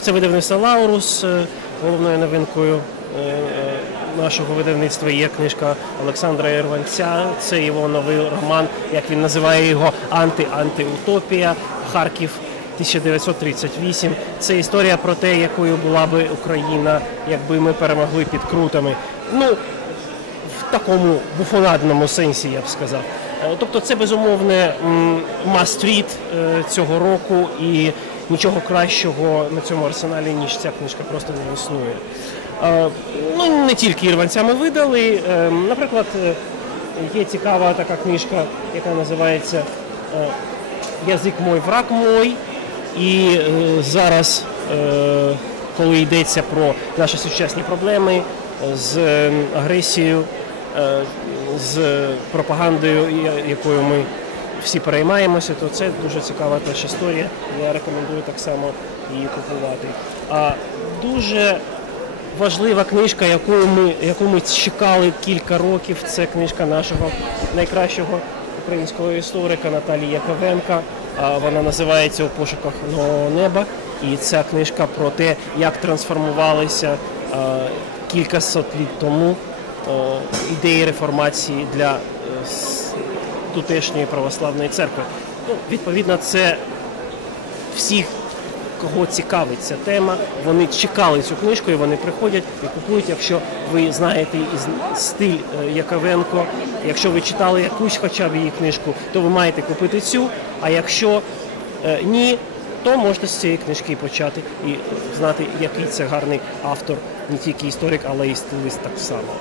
Це видавництво Лаурус. Е, Головною новинкою е, е, нашого видавництва є книжка Олександра Ірванця. Це його новий роман, як він називає його Анти-Антиутопія Харків 1938. Це історія про те, якою була би Україна, якби ми перемогли під крутами. Ну, в такому буфонадному сенсі, я б сказав. Тобто це безумовне маствіт цього року і нічого кращого на цьому арсеналі, ніж ця книжка просто не існує. Е, Ну, не тільки ірванця ми видали. Е, Наприклад, е, є цікава така книжка, яка називається Язик мой, враг мой. І зараз, коли йдеться про наші сучасні проблеми з агресією, з пропагандою, якою ми всі переймаємося, то це дуже цікава теж історія. Я рекомендую так само її купувати. А дуже важлива книжка, яку ми, яку ми чекали кілька років. Це книжка нашого найкращого українського історика Наталії Яковенка. Вона називається У пошуках нового неба. І ця книжка про те, як трансформувалися кілька сот літ тому ідеї реформації для е, тутешньої православної церкви. Ну, відповідно, це всіх, кого цікавить ця тема, вони чекали цю книжку і вони приходять і купують. Якщо ви знаєте стиль е, Яковенко, якщо ви читали якусь хоча б її книжку, то ви маєте купити цю. А якщо е, ні, то можете з цієї книжки почати і знати, який це гарний автор, не тільки історик, але й стилист так само.